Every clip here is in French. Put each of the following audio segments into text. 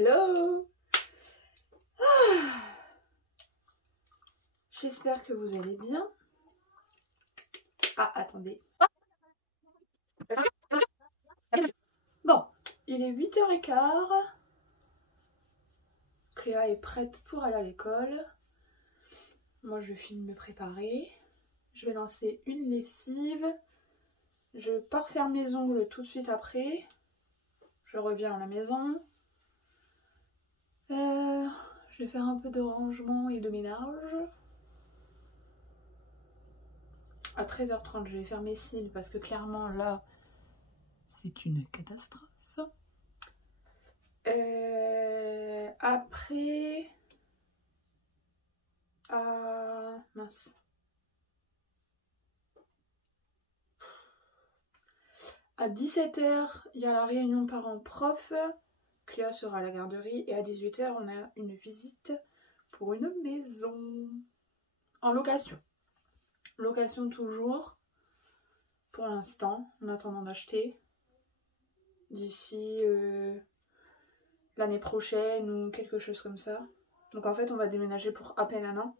Hello. J'espère que vous allez bien. Ah, attendez. Bon, il est 8h15. Cléa est prête pour aller à l'école. Moi, je finis de me préparer. Je vais lancer une lessive. Je pars faire mes ongles tout de suite après. Je reviens à la maison. Je vais faire un peu de rangement et de ménage. À 13h30, je vais faire mes cils parce que clairement là, c'est une catastrophe. Après... mince. À 17h, il y a la réunion parents-prof. Cléa sera à la garderie. Et à 18h, on a une visite pour une maison. En location. Location toujours. Pour l'instant, en attendant d'acheter. D'ici l'année prochaine ou quelque chose comme ça. Donc en fait, on va déménager pour à peine 1 an.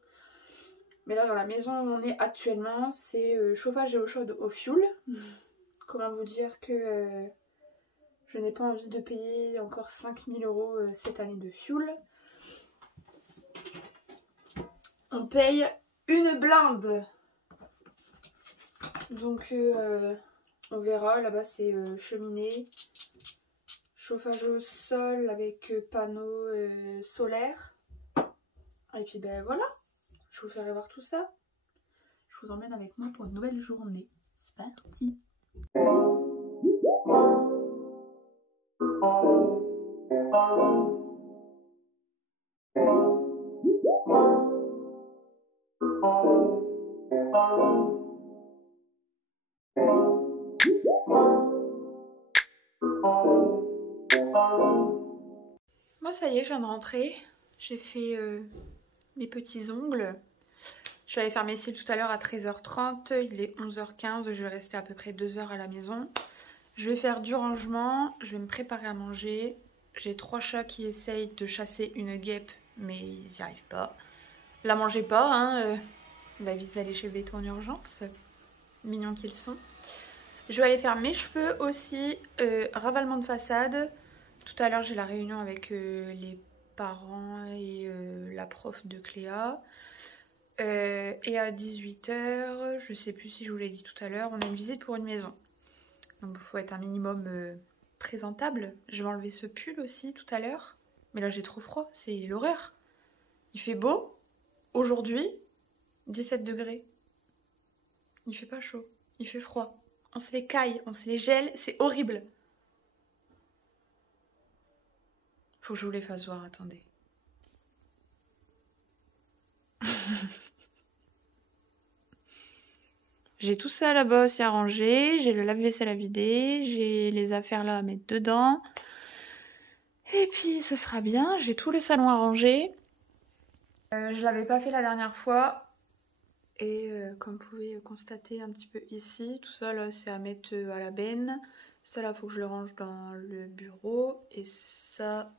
Mais là, dans la maison où on est actuellement, c'est chauffage et eau chaude au fioul. Comment vous dire que je n'ai pas envie de payer encore 5000 € cette année de fioul. On paye une blinde. Donc on verra. Là-bas c'est cheminée. Chauffage au sol avec panneaux solaires. Et puis ben voilà. Je vous ferai voir tout ça. Je vous emmène avec moi pour une nouvelle journée. C'est parti. Moi ça y est, je viens de rentrer. J'ai fait mes petits ongles. Je suis allée faire mes cils tout à l'heure à 13h30. Il est 11h15. Je vais rester à peu près 2 heures à la maison. Je vais faire du rangement. Je vais me préparer à manger. J'ai 3 chats qui essayent de chasser une guêpe, mais ils n'y arrivent pas. La mangez pas, hein. On va vite aller chez Veto en urgence. Mignons qu'ils sont. Je vais aller faire mes cheveux aussi. Ravalement de façade. Tout à l'heure, j'ai la réunion avec les parents et la prof de Cléa. Et à 18h, je sais plus si je vous l'ai dit tout à l'heure, on a une visite pour une maison. Donc il faut être un minimum présentable. Je vais enlever ce pull aussi tout à l'heure. Mais là j'ai trop froid, c'est l'horreur. Il fait beau. Aujourd'hui, 17 degrés. Il fait pas chaud, il fait froid. On se les caille, on se les gèle, c'est horrible. Faut que je vous les fasse voir, attendez. J'ai tout ça là-bas aussi à ranger, j'ai le lave-vaisselle à vider, j'ai les affaires là à mettre dedans. Et puis ce sera bien, j'ai tout le salon à ranger. Je l'avais pas fait la dernière fois. Et comme vous pouvez constater un petit peu ici, tout ça là c'est à mettre à la benne. Ça là faut que je le range dans le bureau. Et ça,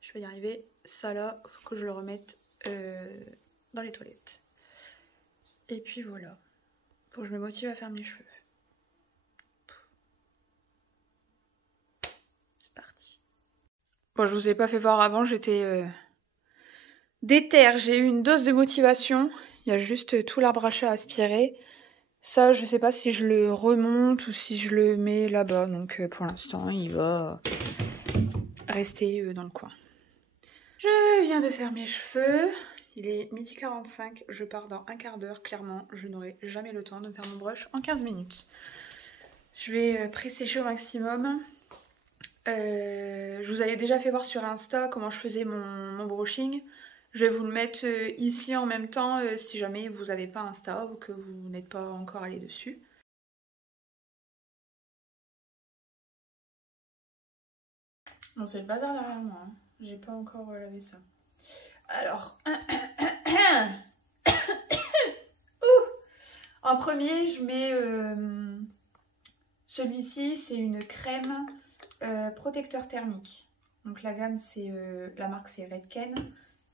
je vais y arriver, ça là faut que je le remette dans les toilettes. Et puis voilà. Faut que je me motive à faire mes cheveux. C'est parti. Bon, je vous ai pas fait voir avant, j'étais déter. J'ai eu une dose de motivation. Il y a juste tout l'arbre à chat à aspirer. Ça, je sais pas si je le remonte ou si je le mets là-bas. Donc pour l'instant, il va rester dans le coin. Je viens de faire mes cheveux. Il est 12h45, je pars dans un quart d'heure. Clairement, je n'aurai jamais le temps de faire mon brush en 15 minutes. Je vais pré-sécher au maximum. Je vous avais déjà fait voir sur Insta comment je faisais mon brushing. Je vais vous le mettre ici en même temps si jamais vous n'avez pas Insta ou que vous n'êtes pas encore allé dessus. Bon, c'est le bazar derrière moi, hein. J'ai pas encore lavé ça. Alors, en premier, je mets celui-ci, c'est une crème protecteur thermique. Donc la gamme, c'est la marque c'est Redken.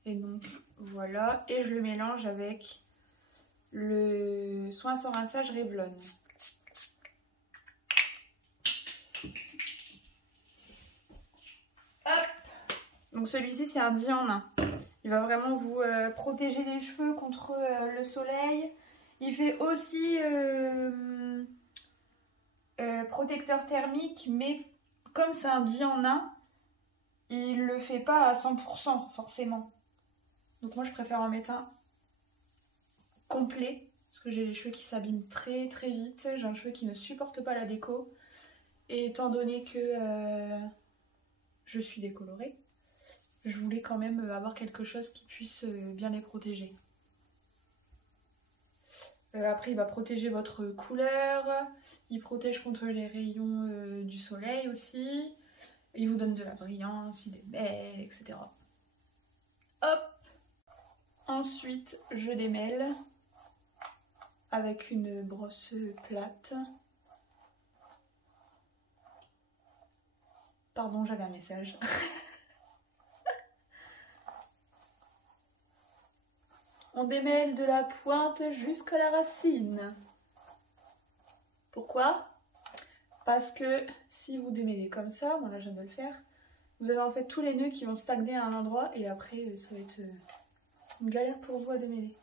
Et donc voilà. Et je le mélange avec le soin sans rinçage Revlon. Hop. Donc celui-ci c'est un 10 en 1. Il va vraiment vous protéger les cheveux contre le soleil. Il fait aussi protecteur thermique, mais comme c'est un 10 en 1, il le fait pas à 100% forcément. Donc moi je préfère en mettre un complet, parce que j'ai les cheveux qui s'abîment très très vite. J'ai un cheveu qui ne supporte pas la déco. Et étant donné que je suis décolorée, je voulais quand même avoir quelque chose qui puisse bien les protéger. Après il va protéger votre couleur, il protège contre les rayons du soleil aussi, il vous donne de la brillance, il démêle, etc. Hop. Ensuite je démêle avec une brosse plate. Pardon, j'avais un message. On démêle de la pointe jusqu'à la racine. Pourquoi? Parce que si vous démêlez comme ça, moi là je viens de le faire, vous avez en fait tous les nœuds qui vont stagner à un endroit et après ça va être une galère pour vous à démêler.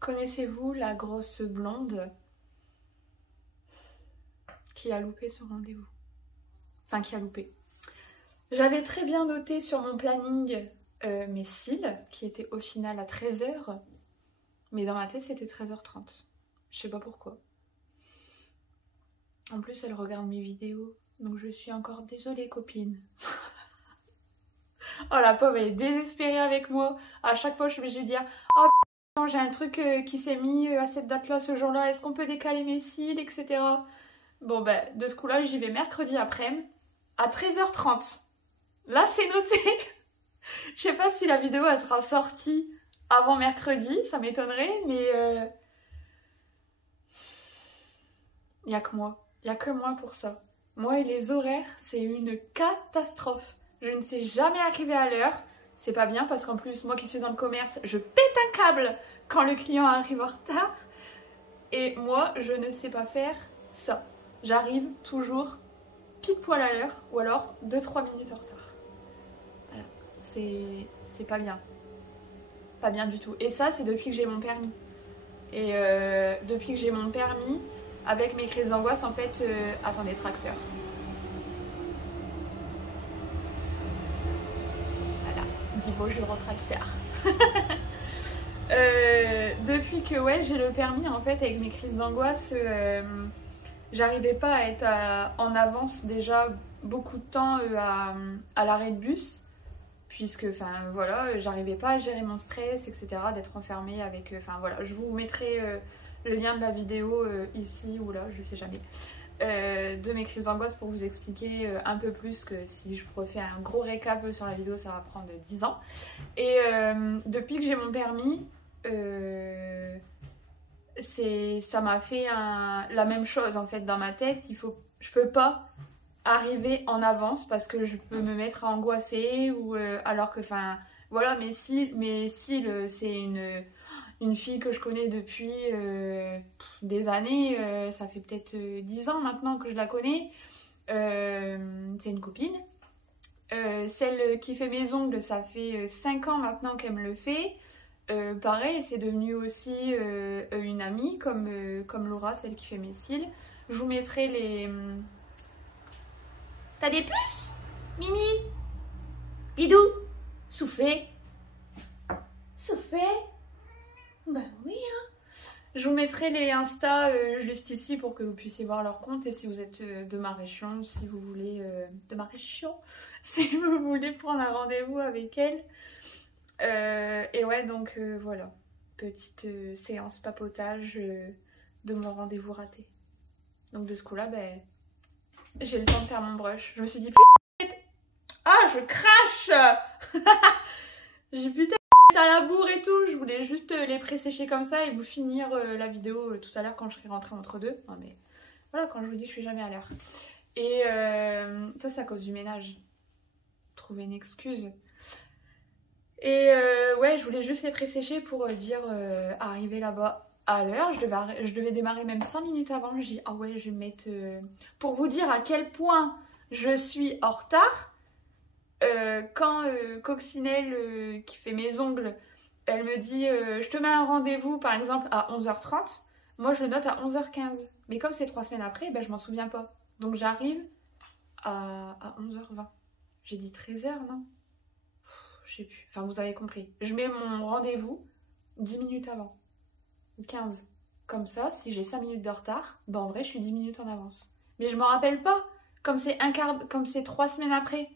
Connaissez-vous la grosse blonde qui a loupé ce rendez-vous? Enfin, qui a loupé. J'avais très bien noté sur mon planning mes cils, qui étaient au final à 13 h, mais dans ma tête c'était 13h30. Je sais pas pourquoi. En plus, elle regarde mes vidéos, donc je suis encore désolée, copine. Oh, la pauvre, elle est désespérée avec moi. À chaque fois, je vais lui dire « Oh, j'ai un truc qui s'est mis à cette date-là, ce jour-là, est-ce qu'on peut décaler mes cils, etc. » Bon, ben, de ce coup-là, j'y vais mercredi après-midi à 13h30. Là, c'est noté. Je sais pas si la vidéo, elle sera sortie avant mercredi, ça m'étonnerait, mais il n'y a que moi. Il n'y a que moi pour ça. Moi et les horaires, c'est une catastrophe. Je ne sais jamais arriver à l'heure. C'est pas bien parce qu'en plus, moi qui suis dans le commerce, je pète un câble quand le client arrive en retard. Et moi, je ne sais pas faire ça. J'arrive toujours pile poil à l'heure ou alors 2-3 minutes en retard. Voilà. C'est pas bien. Pas bien du tout. Et ça, c'est depuis que j'ai mon permis. Et depuis que j'ai mon permis, avec mes crises d'angoisse, en fait... attendez, tracteur. Voilà, dis bonjour au tracteur. Depuis que ouais, j'ai le permis, en fait, avec mes crises d'angoisse, j'arrivais pas à être en avance déjà beaucoup de temps à l'arrêt de bus. Puisque, enfin, voilà, j'arrivais pas à gérer mon stress, etc., d'être enfermée avec... Enfin, voilà, je vous mettrai le lien de la vidéo ici ou là, je sais jamais, de mes crises d'angoisse pour vous expliquer un peu plus que si je refais un gros récap sur la vidéo, ça va prendre 10 ans. Et depuis que j'ai mon permis, ça m'a fait la même chose, en fait, dans ma tête. Je peux pas arriver en avance parce que je peux me mettre à angoisser ou alors que, enfin, voilà, mais si c'est une fille que je connais depuis des années, ça fait peut-être 10 ans maintenant que je la connais, c'est une copine. Celle qui fait mes ongles, ça fait 5 ans maintenant qu'elle me le fait. Pareil, c'est devenu aussi une amie comme Laura, celle qui fait mes cils. Je vous mettrai les... T'as des puces, Mimi? Bidou? Soufflé? Soufflé? Ben oui, hein. Je vous mettrai les Insta juste ici pour que vous puissiez voir leur compte. Et si vous êtes de ma région, si vous voulez... de ma région, si vous voulez prendre un rendez-vous avec elle, Et ouais, donc voilà. Petite séance papotage de mon rendez-vous raté. Donc de ce coup-là, ben, j'ai le temps de faire mon brush. Je me suis dit, putain, ah, je crache. J'ai putain à la bourre et tout. Je voulais juste les pré-sécher comme ça et vous finir la vidéo tout à l'heure quand je serai rentrée entre deux. Non mais voilà, quand je vous dis que je suis jamais à l'heure. Et ça, c'est à cause du ménage. Trouver une excuse. Et ouais, je voulais juste les pré-sécher pour dire arriver là-bas à l'heure. Je devais démarrer même 5 minutes avant. J'ai dit, ah ouais, je vais me mettre... Pour vous dire à quel point je suis en retard, quand Coccinelle, qui fait mes ongles, elle me dit, je te mets un rendez-vous, par exemple, à 11h30, moi, je le note à 11h15. Mais comme c'est 3 semaines après, ben, je m'en souviens pas. Donc, j'arrive à 11h20. J'ai dit 13h, non? Je sais plus. Enfin, vous avez compris. Je mets mon rendez-vous 10 minutes avant. Ou 15. Comme ça, si j'ai 5 minutes de retard, ben en vrai, je suis 10 minutes en avance. Mais je m'en rappelle pas. Comme c'est 3 semaines après.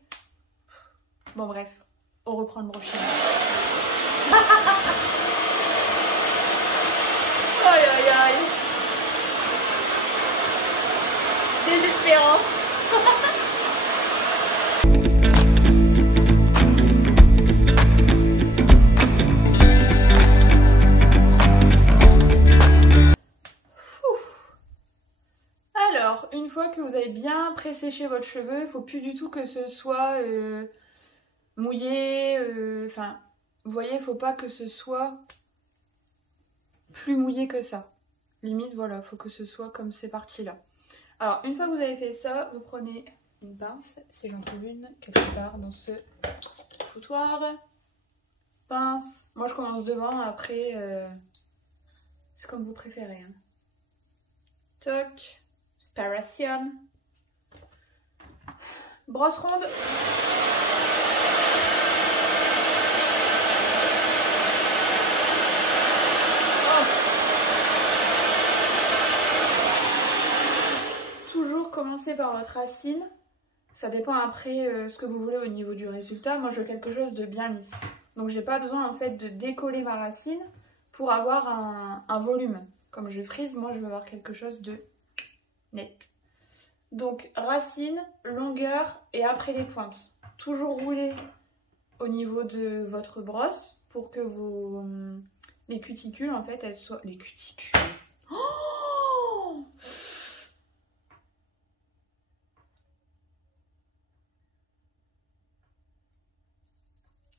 Bon, bref. On reprend le brushing. Aïe, aïe, aïe. Désespérance. Alors, une fois que vous avez bien pré-séché votre cheveu, il ne faut plus du tout que ce soit mouillé. Enfin, vous voyez, il ne faut pas que ce soit plus mouillé que ça. Limite, voilà, il faut que ce soit comme ces parties-là. Alors, une fois que vous avez fait ça, vous prenez une pince, si j'en trouve une, quelque part dans ce foutoir. Pince. Moi, je commence devant, après, c'est comme vous préférez. Hein. Toc. Sparation. Brosse ronde. Toujours commencer par votre racine. Ça dépend après ce que vous voulez au niveau du résultat. Moi, je veux quelque chose de bien lisse. Donc, j'ai pas besoin en fait de décoller ma racine pour avoir un volume. Comme je frise, moi, je veux avoir quelque chose de net. Donc racine, longueur et après les pointes. Toujours rouler au niveau de votre brosse pour que les cuticules en fait elles soient... Les cuticules. Oh,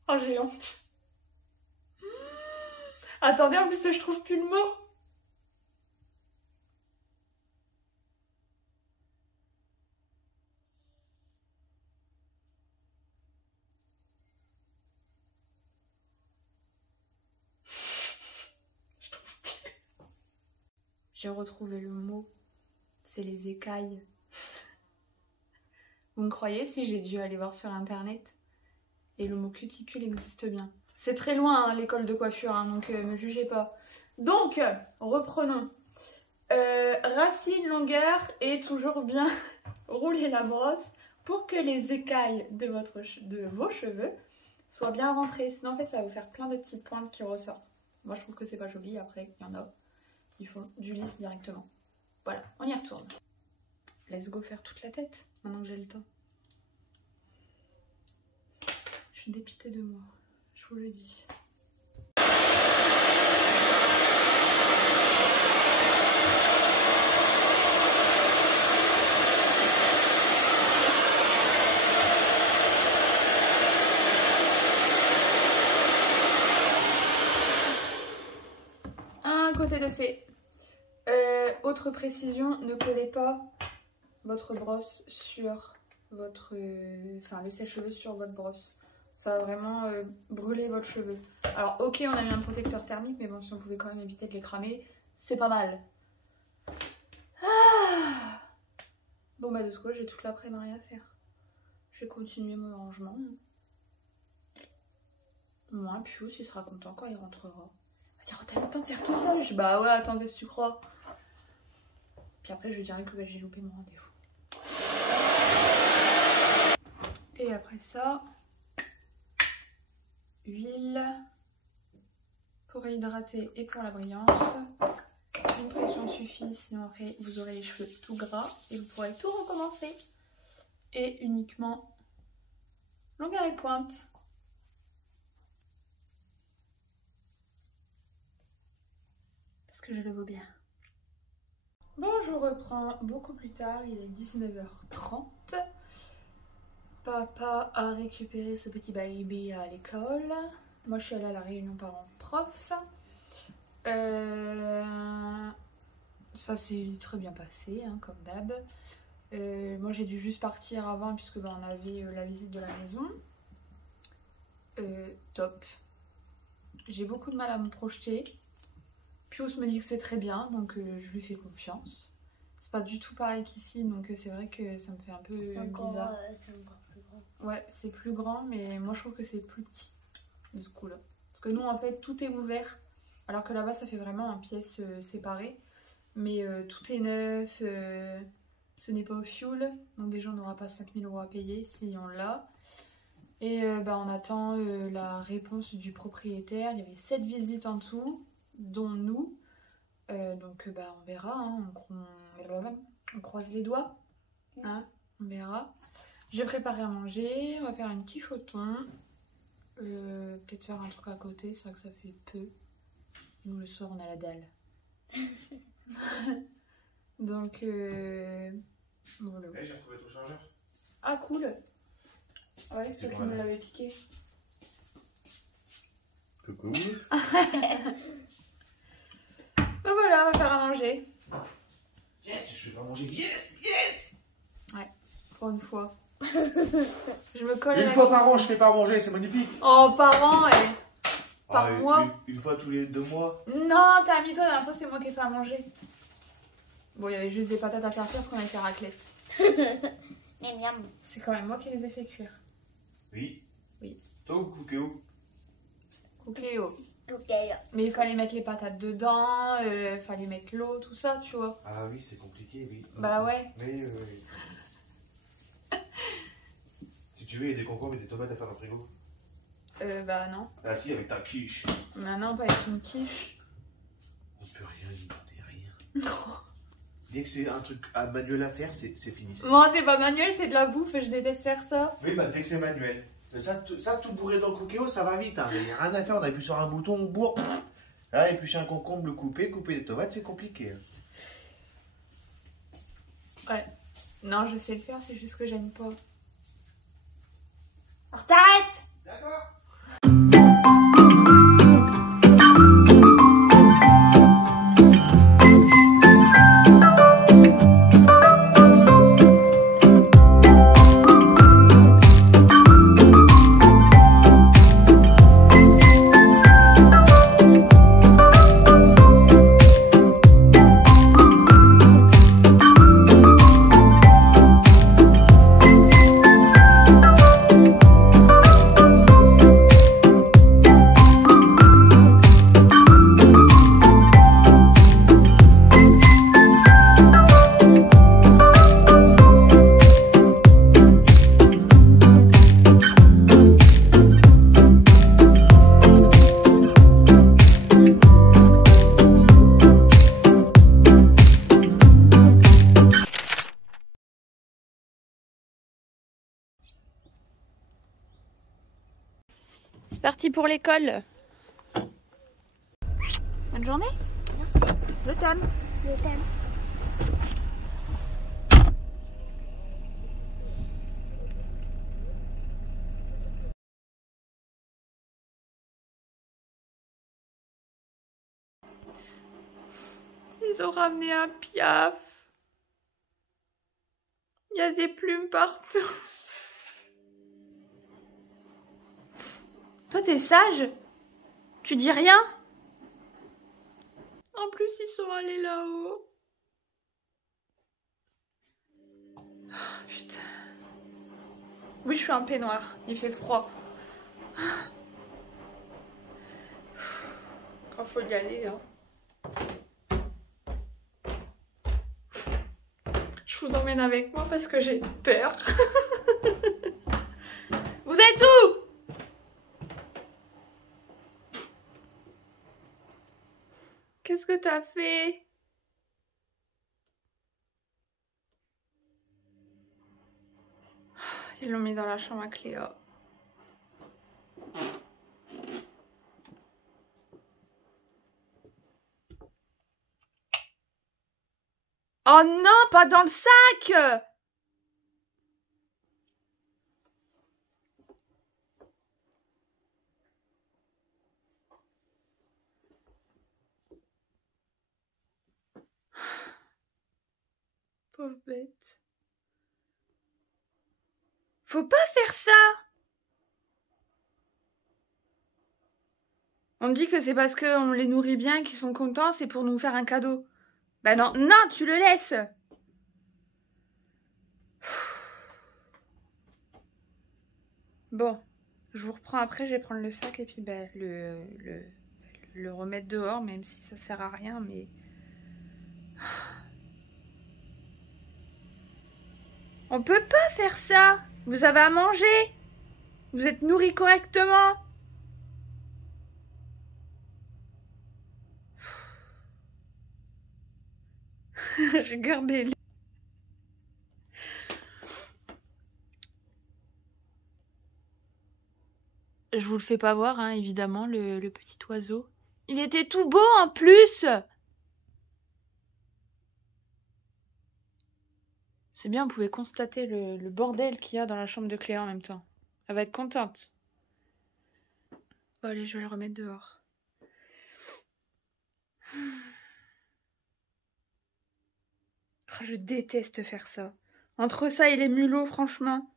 oh j'ai honte. Attendez, en plus je trouve plus le mot. J'ai retrouvé le mot, c'est les écailles. Vous me croyez si j'ai dû aller voir sur internet? Et le mot cuticule existe bien. C'est très loin hein, l'école de coiffure, hein, donc me jugez pas. Donc, reprenons. Racine, longueur et toujours bien rouler la brosse pour que les écailles de vos cheveux soient bien rentrées. Sinon en fait ça va vous faire plein de petites pointes qui ressortent. Moi je trouve que c'est pas joli, après il y en a. Ils font du lisse directement. Voilà, on y retourne. Let's go faire toute la tête, maintenant que j'ai le temps. Je suis dépitée de moi, je vous le dis. Un côté de fait. Autre précision, ne collez pas votre brosse sur votre... enfin le sèche-cheveux sur votre brosse. Ça va vraiment brûler votre cheveu. Alors ok, on a mis un protecteur thermique, mais bon, si on pouvait quand même éviter de les cramer, c'est pas mal. Ah, bon bah de ce coup, j'ai toute l'après-midi à faire. Je vais continuer mon rangement. Moi, Pius, il sera content quand il rentrera. Il va dire, oh, t'as eu le temps de faire tout ça? Je dis, bah ouais, attends, qu'est-ce que tu crois? Puis après, je lui dirai que bah, j'ai loupé mon rendez-vous. Et après ça, huile pour hydrater et pour la brillance. Une pression suffit, sinon après vous aurez les cheveux tout gras et vous pourrez tout recommencer. Et uniquement longueur et pointe. Parce que je le vaux bien. Bon, je reprends beaucoup plus tard, il est 19h30. Papa a récupéré ce petit baby à l'école. Moi, je suis allée à la réunion parents-prof. Ça s'est très bien passé, hein, comme d'hab. Moi, j'ai dû juste partir avant puisque on avait la visite de la maison. Top. J'ai beaucoup de mal à me projeter. Pius me dit que c'est très bien, donc je lui fais confiance. C'est pas du tout pareil qu'ici, donc c'est vrai que ça me fait un peu bizarre. C'est encore plus grand. Ouais, c'est plus grand, mais moi je trouve que c'est plus petit de ce coup-là. Parce que nous, en fait, tout est ouvert, alors que là-bas, ça fait vraiment en pièces séparées. Mais tout est neuf, ce n'est pas au fioul, donc déjà on n'aura pas 5 000 € à payer si on l'a. Et on attend la réponse du propriétaire. Il y avait 7 visites en tout, dont nous. Donc on verra, hein, on croise les doigts, hein, on verra. Je vais préparer à manger, on va faire un petit choton. Peut-être faire un truc à côté, c'est vrai que ça fait peu. Nous le soir on a la dalle. Donc voilà. Hey, j'ai retrouvé ton chargeur. Ah cool. Ouais, c'est toi qui me l'avais piqué. Coucou. Ben voilà, on va faire à manger. Yes, je vais pas manger. Yes, yes. Ouais, pour une fois. Je me colle à Une la... fois par an, je fais pas manger, c'est magnifique. Oh, par an, et... par mois. Une fois tous les 2 mois. Non, t'as mis toi, la dernière fois, c'est moi qui ai fait à manger. Bon, il y avait juste des patates à faire cuire parce qu'on avait fait raclette. C'est quand même moi qui les ai fait cuire. Oui. Oui. Toi ou Cookéo? Cookéo. Mais il fallait mettre les patates dedans, fallait mettre l'eau, tout ça, tu vois. Ah oui, c'est compliqué, oui. Bah ouais. Mais si tu veux, il y a des concombres et des tomates à faire dans le frigo. Bah non. Ah si, avec ta quiche. Maintenant, pas avec une quiche. On peut rien inventer, rien. Dès que c'est un truc manuel à faire, c'est fini. Non, c'est pas manuel, c'est de la bouffe et je déteste faire ça. Oui, bah dès que c'est manuel. Mais ça, tout bourré dans le Cookéo, ça va vite. Hein. Il n'y a rien à faire, on appuie sur un bouton, on bourre. Là, éplucher un concombre, le couper des tomates, c'est compliqué. Ouais. Non, je sais le faire, c'est juste que j'aime pas. Alors t'arrêtes! D'accord. C'est parti pour l'école. Bonne journée. Merci. Je t'aime. Je t'aime. Ils ont ramené un Piaf. Il y a des plumes partout. Toi, t'es sage? Tu dis rien? En plus, ils sont allés là-haut. Oh, putain. Oui, je suis un peignoir. Il fait froid. Quand faut y aller, hein. Je vous emmène avec moi parce que j'ai peur. Vous êtes où? qu'est-ce que t'as fait? Ils l'ont mis dans la chambre à Cléa. Oh non, pas dans le sac! Pauvre bête. Faut pas faire ça! On me dit que c'est parce qu'on les nourrit bien qu'ils sont contents, c'est pour nous faire un cadeau. Bah non, non, tu le laisses! Bon, je vous reprends après, je vais prendre le sac et puis bah, le remettre dehors, même si ça sert à rien, mais... On peut pas faire ça! Vous avez à manger! Vous êtes nourris correctement! Regardez-le. Je vous le fais pas voir, hein, évidemment, le petit oiseau. Il était tout beau en plus! C'est bien, vous pouvez constater le bordel qu'il y a dans la chambre de Cléa en même temps. Elle va être contente. Bon allez, je vais le remettre dehors. Oh, je déteste faire ça. Entre ça et les mulots, franchement.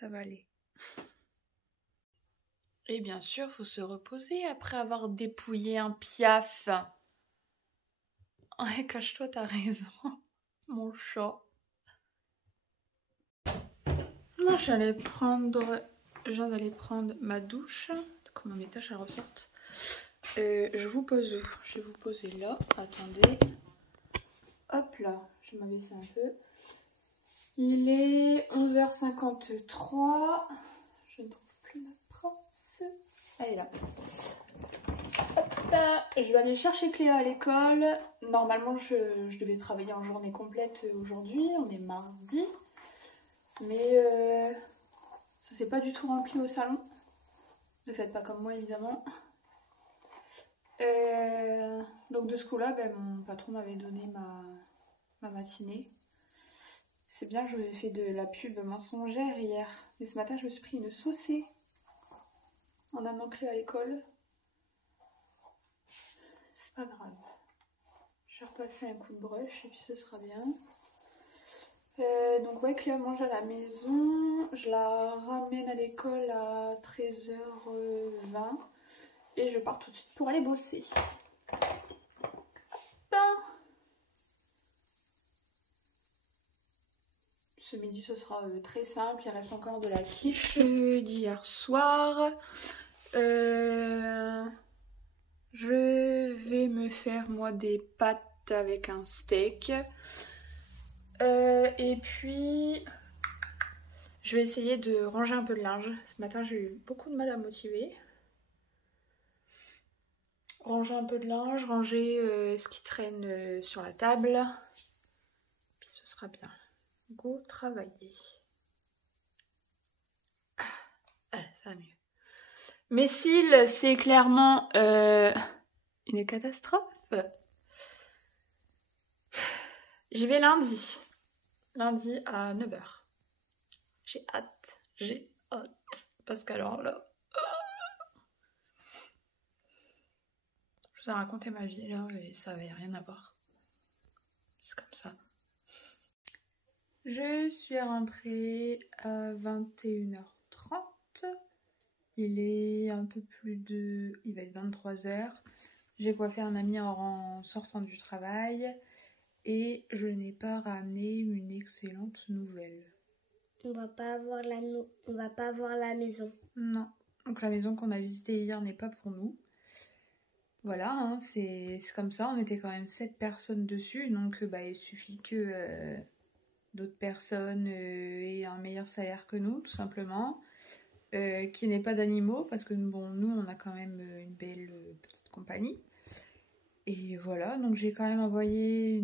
Ça va aller. Et bien sûr, faut se reposer après avoir dépouillé un piaf. Ouais, cache-toi, t'as raison. Mon chat. Moi, je viens d'aller prendre ma douche. Comment mes tâches elles ressortent. Je vous pose où? Je vais vous poser là. Attendez. Hop là. Je vais m'abaisser un peu. Il est 11h53. Je ne trouve plus ma prince. Elle est là. Hop, je vais aller chercher Cléa à l'école. Normalement, je devais travailler en journée complète aujourd'hui. On est mardi. Mais ça s'est pas du tout rempli au salon. Ne faites pas comme moi, évidemment. Donc de ce coup-là, ben, mon patron m'avait donné ma matinée. C'est bien, je vous ai fait de la pub mensongère hier. Mais ce matin, je me suis pris une saucée en amenant Cléa à l'école. C'est pas grave. Je vais repasser un coup de brush et puis ce sera bien. Donc ouais, Cléa mange à la maison. Je la ramène à l'école à 13h20. Et je pars tout de suite pour aller bosser. Ce midi, ce sera très simple. Il reste encore de la quiche d'hier soir. Je vais me faire, moi, des pâtes avec un steak. Et puis, je vais essayer de ranger un peu de linge. Ce matin, j'ai eu beaucoup de mal à me motiver. Ranger un peu de linge, ranger ce qui traîne sur la table. Puis ce sera bien. Go travailler. Ah, ça va mieux. Mes cils, c'est clairement une catastrophe. J'y vais lundi. Lundi à 9h. J'ai hâte. J'ai hâte. Parce qu'alors là... Je vous ai raconté ma vie là et ça avait rien à voir. C'est comme ça. Je suis rentrée à 21h30. Il est un peu plus de... Il va être 23h. J'ai coiffé un ami en sortant du travail. Et je n'ai pas ramené une excellente nouvelle. On va pas avoir la maison. Non. Donc la maison qu'on a visitée hier n'est pas pour nous. Voilà, hein, c'est comme ça. On était quand même 7 personnes dessus. Donc bah, il suffit que d'autres personnes aient un meilleur salaire que nous, tout simplement. qui n'ait pas d'animaux, parce que bon, nous, on a quand même une belle petite compagnie. Et voilà, donc j'ai quand même envoyé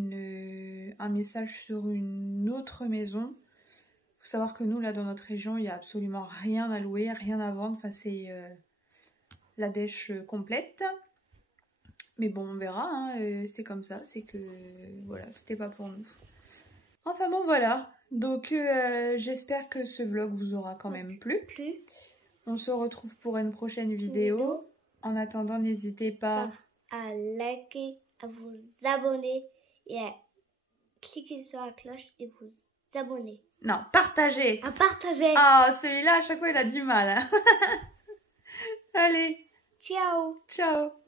un message sur une autre maison. Il faut savoir que nous, là, dans notre région, il n'y a absolument rien à louer, rien à vendre. Enfin, c'est la dèche complète. Mais bon, on verra, hein, c'est comme ça, c'est que, voilà, c'était pas pour nous. Enfin bon, voilà. Donc, j'espère que ce vlog vous aura quand même plu. On se retrouve pour une prochaine vidéo. En attendant, n'hésitez pas à liker, à vous abonner et à cliquer sur la cloche et vous abonner. Non, partagez. À partager. Ah, celui-là, à chaque fois, il a du mal. Hein. Allez. Ciao. Ciao.